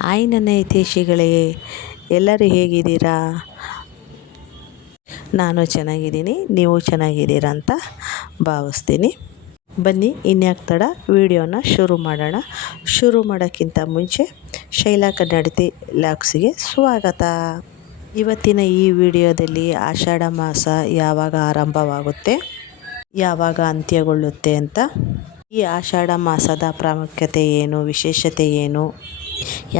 Hi ನನ್ನ ಹಿತೇಶಿಗಳೇ ಎಲ್ಲರೂ ಹೇಗಿದ್ದೀರಾ? ನಾನು ಚೆನ್ನಾಗಿದ್ದೀನಿ, ನೀವು ಚೆನ್ನಾಗಿದ್ದೀರಾ ಅಂತ ಭಾವಿಸ್ತೀನಿ. ಬನ್ನಿ, ಇನ್ಯಾಕೆ ತಡ ವಿಡಿಯೋನ ಶುರು ಮಾಡೋಣ. ಶುರು ಮಾಡೋಕ್ಕಿಂತ ಮುಂಚೆ ಶೈಲಾ ಕನ್ನಡತಿ ಲಾಕ್ಸಿಗೆ ಸ್ವಾಗತ. ಇವತ್ತಿನ ಈ ವಿಡಿಯೋದಲ್ಲಿ ಆಷಾಢ ಮಾಸ ಯಾವಾಗ ಆರಂಭವಾಗುತ್ತೆ, ಯಾವಾಗ ಅಂತ್ಯಗೊಳ್ಳುತ್ತೆ ಅಂತ, ಈ ಆಷಾಢ ಮಾಸದ ಪ್ರಾಮುಖ್ಯತೆ ಏನು, ವಿಶೇಷತೆ ಏನು?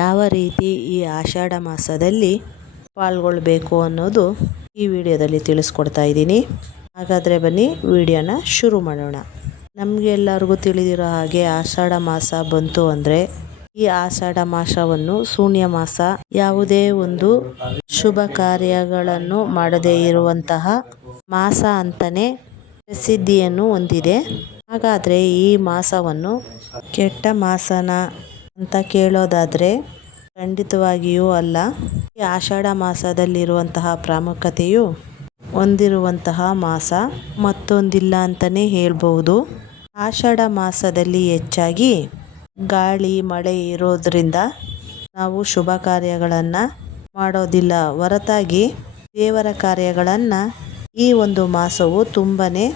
ಯಾವ ರೀತಿ ಈ ಆಷಾಢ ಮಾಸದಲ್ಲಿ ಪಾಲ್ಗೊಳ್ಬೇಕು ಅನ್ನೋದು ಈ ವಿಡಿಯೋದಲ್ಲಿ ತಿಳಿಸ್ಕೊಡ್ತಾ ಇದ್ದೀನಿ. ಹಾಗಾದರೆ ಬನ್ನಿ, ವಿಡಿಯೋನ ಶುರು ಮಾಡೋಣ. ನಮಗೆ ಎಲ್ಲರಿಗೂ ತಿಳಿದಿರೋ ಹಾಗೆ ಆಷಾಢ ಮಾಸ ಬಂತು ಅಂದರೆ ಈ ಆಷಾಢ ಮಾಸವನ್ನು ಶೂನ್ಯ ಮಾಸ ಯಾವುದೇ ಒಂದು ಶುಭ ಕಾರ್ಯಗಳನ್ನು ಮಾಡದೇ ಇರುವಂತಹ ಮಾಸ ಅಂತಲೇ ಪ್ರಸಿದ್ಧಿಯನ್ನು ಹೊಂದಿದೆ. ಹಾಗಾದರೆ ಈ ಮಾಸವನ್ನು ಕೆಟ್ಟ ಮಾಸನ ಅಂತ ಕೇಳೋದಾದರೆ ಖಂಡಿತವಾಗಿಯೂ ಅಲ್ಲ. ಈ ಆಷಾಢ ಮಾಸದಲ್ಲಿರುವಂತಹ ಪ್ರಾಮುಖ್ಯತೆಯು ಹೊಂದಿರುವಂತಹ ಮಾಸ ಮತ್ತೊಂದಿಲ್ಲ ಅಂತಲೇ ಹೇಳ್ಬೋದು ಆಷಾಢ ಮಾಸದಲ್ಲಿ ಹೆಚ್ಚಾಗಿ ಗಾಳಿ, ಮಳೆ ಇರೋದರಿಂದ ನಾವು ಶುಭ ಕಾರ್ಯಗಳನ್ನು ಮಾಡೋದಿಲ್ಲ. ಹೊರತಾಗಿ ದೇವರ ಕಾರ್ಯಗಳನ್ನು ಈ ಒಂದು ಮಾಸವು ತುಂಬನೇ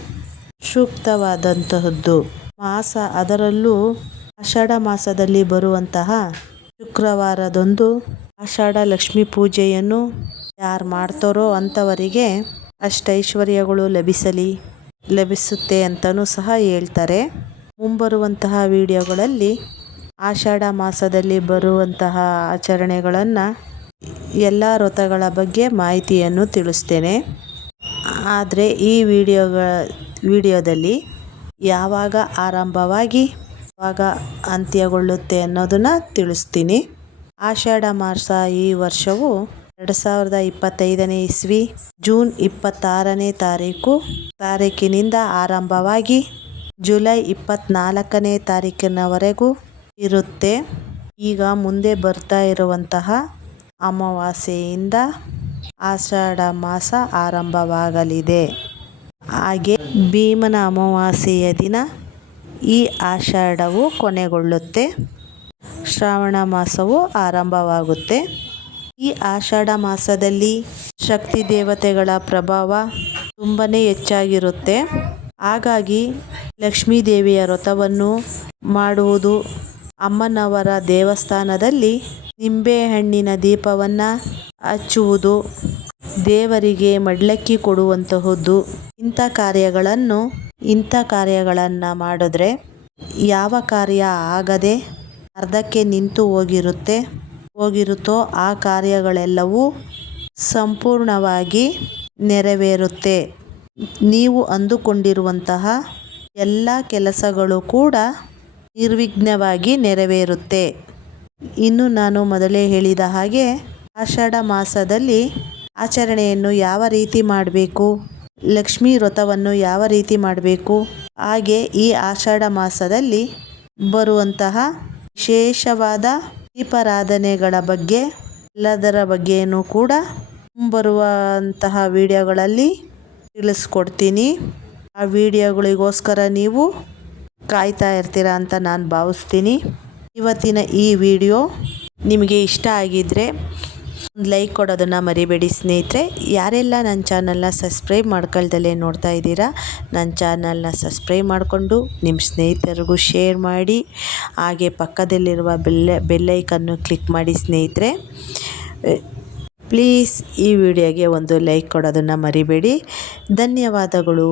ಸೂಕ್ತವಾದಂತಹದ್ದು. ಮಾಸ ಅದರಲ್ಲೂ ಆಷಾಢ ಮಾಸದಲ್ಲಿ ಬರುವಂತಹ ಶುಕ್ರವಾರದಂದು ಆಷಾಢ ಲಕ್ಷ್ಮಿ ಪೂಜೆಯನ್ನು ಯಾರು ಮಾಡ್ತಾರೋ ಅಂಥವರಿಗೆ ಅಷ್ಟೈಶ್ವರ್ಯಗಳು ಲಭಿಸಲಿ, ಲಭಿಸುತ್ತೆ ಅಂತಲೂ ಸಹ ಹೇಳ್ತಾರೆ. ಮುಂಬರುವಂತಹ ವಿಡಿಯೋಗಳಲ್ಲಿ ಆಷಾಢ ಮಾಸದಲ್ಲಿ ಬರುವಂತಹ ಆಚರಣೆಗಳನ್ನು ಎಲ್ಲ ವ್ರತಗಳ ಬಗ್ಗೆ ಮಾಹಿತಿಯನ್ನು ತಿಳಿಸ್ತೇನೆ. ಆದರೆ ಈ ವಿಡಿಯೋಗಳ, ವಿಡಿಯೋದಲ್ಲಿ ಯಾವಾಗ ಆರಂಭವಾಗಿ ಯಾವಾಗ ಅಂತ್ಯಗೊಳ್ಳುತ್ತೆ ಅನ್ನೋದನ್ನು ತಿಳಿಸ್ತೀನಿ. ಆಷಾಢ ಮಾಸ ಈ ವರ್ಷವು ಎರಡು ಸಾವಿರದ ಇಪ್ಪತ್ತೈದನೇ ಇಸ್ವಿ. ಜೂನ್ ಇಪ್ಪತ್ತಾರನೇ ತಾರೀಕು. ತಾರೀಕಿನಿಂದ ಆರಂಭವಾಗಿ ಜುಲೈ ಇಪ್ಪತ್ನಾಲ್ಕನೇ ತಾರೀಕಿನವರೆಗೂ ಇರುತ್ತೆ. ಈಗ ಮುಂದೆ ಬರ್ತಾ ಇರುವಂತಹ ಅಮಾವಾಸ್ಯೆಯಿಂದ ಆಷಾಢ ಮಾಸ ಆರಂಭವಾಗಲಿದೆ. ಹಾಗೆ ಭೀಮನ ಅಮಾವಾಸ್ಯೆಯ ದಿನ ಈ ಆಷಾಢವು ಕೊನೆಗೊಳ್ಳುತ್ತೆ. ಶ್ರಾವಣ ಮಾಸವು ಆರಂಭವಾಗುತ್ತೆ. ಈ ಆಷಾಢ ಮಾಸದಲ್ಲಿ ಶಕ್ತಿ ದೇವತೆಗಳ ಪ್ರಭಾವ ತುಂಬಾ ಹೆಚ್ಚಾಗಿರುತ್ತೆ. ಹಾಗಾಗಿ ಲಕ್ಷ್ಮೀ ದೇವಿಯ ವ್ರತವನ್ನು ಮಾಡುವುದು ಅಮ್ಮನವರ ದೇವಸ್ಥಾನದಲ್ಲಿ ನಿಂಬೆಹಣ್ಣಿನ ದೀಪವನ್ನು ಹಚ್ಚುವುದು, ದೇವರಿಗೆ ಮಡ್ಲಕ್ಕಿ ಕೊಡುವಂತಹದ್ದು ಇಂಥ ಕಾರ್ಯಗಳನ್ನು ಇಂಥ ಕಾರ್ಯಗಳನ್ನು ಮಾಡಿದ್ರೆ ಯಾವ ಕಾರ್ಯ ಆಗದೆ ಅರ್ಧಕ್ಕೆ ನಿಂತು ಹೋಗಿರುತ್ತೆ, ಹೋಗಿರುತ್ತೋ ಆ ಕಾರ್ಯಗಳೆಲ್ಲವೂ ಸಂಪೂರ್ಣವಾಗಿ ನೆರವೇರುತ್ತೆ. ನೀವು ಅಂದುಕೊಂಡಿರುವಂತಹ ಎಲ್ಲ ಕೆಲಸಗಳು ಕೂಡ ನಿರ್ವಿಘ್ನವಾಗಿ ನೆರವೇರುತ್ತೆ. ಇನ್ನು ನಾನು ಮೊದಲೇ ಹೇಳಿದ ಹಾಗೆ ಆಷಾಢ ಮಾಸದಲ್ಲಿ ಆಚರಣೆಯನ್ನು ಯಾವ ರೀತಿ ಮಾಡಬೇಕು, ಲಕ್ಷ್ಮೀ ವ್ರತವನ್ನು ಯಾವ ರೀತಿ ಮಾಡಬೇಕು ಹಾಗೆ ಈ ಆಷಾಢ ಮಾಸದಲ್ಲಿ ಬರುವಂತಹ ವಿಶೇಷವಾದ ದೀಪಾರಾಧನೆಗಳ ಬಗ್ಗೆ, ಎಲ್ಲದರ ಬಗ್ಗೆಯೂ ಕೂಡ ಬರುವಂತಹ ವಿಡಿಯೋಗಳಲ್ಲಿ ತಿಳಿಸ್ಕೊಡ್ತೀನಿ. ಆ ವಿಡಿಯೋಗಳಿಗೋಸ್ಕರ ನೀವು ಕಾಯ್ತಾ ಇರ್ತೀರ ಅಂತ ನಾನು ಭಾವಿಸ್ತೀನಿ. ಇವತ್ತಿನ ಈ ವಿಡಿಯೋ ನಿಮಗೆ ಇಷ್ಟ ಆಗಿದ್ದರೆ ಒಂದು ಲೈಕ್ ಕೊಡೋದನ್ನು ಮರಿಬೇಡಿ ಸ್ನೇಹಿತರೆ. ಯಾರೆಲ್ಲ ನನ್ನ ಚಾನಲ್ನ ಸಬ್ಸ್ಕ್ರೈಬ್ ಮಾಡ್ಕೊಳ್ದಲ್ಲೇ ನೋಡ್ತಾ ಇದ್ದೀರಾ, ನನ್ನ ಚಾನಲ್ನ ಸಬ್ಸ್ಕ್ರೈಬ್ ಮಾಡಿಕೊಂಡು ನಿಮ್ಮ ಸ್ನೇಹಿತರಿಗೂ ಶೇರ್ ಮಾಡಿ. ಹಾಗೆ ಪಕ್ಕದಲ್ಲಿರುವ ಬೆಲ್ಲ ಬೆಲ್ಲೈಕನ್ನು ಕ್ಲಿಕ್ ಮಾಡಿ ಸ್ನೇಹಿತರೆ. ಪ್ಲೀಸ್ ಈ ವಿಡಿಯೋಗೆ ಒಂದು ಲೈಕ್ ಕೊಡೋದನ್ನು ಮರಿಬೇಡಿ. ಧನ್ಯವಾದಗಳು.